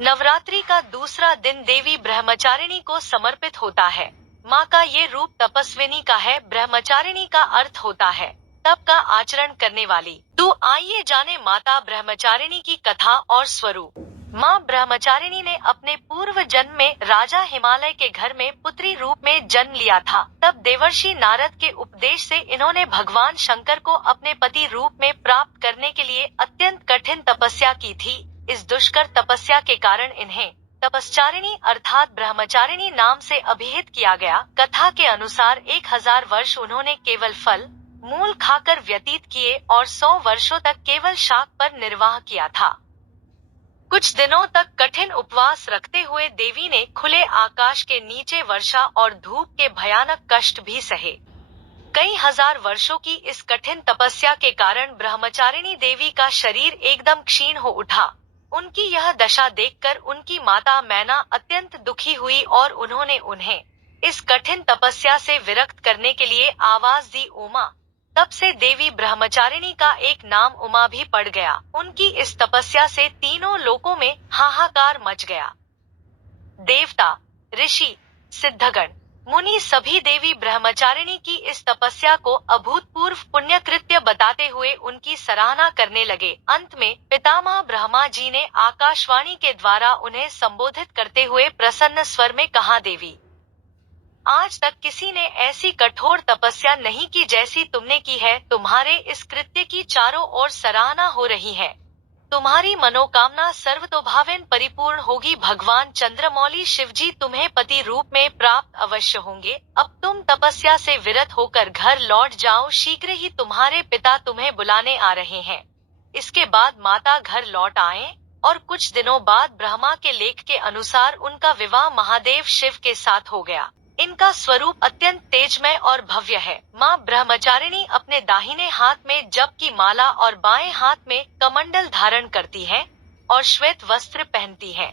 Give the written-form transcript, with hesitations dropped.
नवरात्रि का दूसरा दिन देवी ब्रह्मचारिणी को समर्पित होता है। माँ का ये रूप तपस्विनी का है। ब्रह्मचारिणी का अर्थ होता है तप का आचरण करने वाली। तो आइए जाने माता ब्रह्मचारिणी की कथा और स्वरूप। माँ ब्रह्मचारिणी ने अपने पूर्व जन्म में राजा हिमालय के घर में पुत्री रूप में जन्म लिया था। तब देवर्षि नारद के उपदेश से इन्होंने भगवान शंकर को अपने पति रूप में प्राप्त करने के लिए अत्यंत कठिन तपस्या की थी। इस दुष्कर तपस्या के कारण इन्हें तपस्चारिणी अर्थात ब्रह्मचारिणी नाम से अभिहित किया गया। कथा के अनुसार 1000 वर्ष उन्होंने केवल फल मूल खाकर व्यतीत किए और 100 वर्षों तक केवल शाक पर निर्वाह किया था। कुछ दिनों तक कठिन उपवास रखते हुए देवी ने खुले आकाश के नीचे वर्षा और धूप के भयानक कष्ट भी सहे। कई हजार वर्षों की इस कठिन तपस्या के कारण ब्रह्मचारिणी देवी का शरीर एकदम क्षीण हो उठा। उनकी यह दशा देखकर उनकी माता मैना अत्यंत दुखी हुई और उन्होंने उन्हें इस कठिन तपस्या से विरक्त करने के लिए आवाज दी, उमा। तब से देवी ब्रह्मचारिणी का एक नाम उमा भी पड़ गया। उनकी इस तपस्या से तीनों लोकों में हाहाकार मच गया। देवता, ऋषि, सिद्धगण, मुनि सभी देवी ब्रह्मचारिणी की इस तपस्या को अभूतपूर्व पुण्यकृत्य बताते हुए उनकी सराहना करने लगे। अंत में पितामह ब्रह्मा जी ने आकाशवाणी के द्वारा उन्हें संबोधित करते हुए प्रसन्न स्वर में कहा, देवी, आज तक किसी ने ऐसी कठोर तपस्या नहीं की जैसी तुमने की है। तुम्हारे इस कृत्य की चारों ओर सराहना हो रही है। तुम्हारी मनोकामना सर्वतोभावेन परिपूर्ण होगी। भगवान चंद्रमौली शिवजी तुम्हें पति रूप में प्राप्त अवश्य होंगे। अब तुम तपस्या से विरत होकर घर लौट जाओ। शीघ्र ही तुम्हारे पिता तुम्हें बुलाने आ रहे हैं। इसके बाद माता घर लौट आए और कुछ दिनों बाद ब्रह्मा के लेख के अनुसार उनका विवाह महादेव शिव के साथ हो गया। इनका स्वरूप अत्यंत तेजमय और भव्य है। माँ ब्रह्मचारिणी अपने दाहिने हाथ में जप की माला और बाएं हाथ में कमंडल धारण करती हैं और श्वेत वस्त्र पहनती हैं।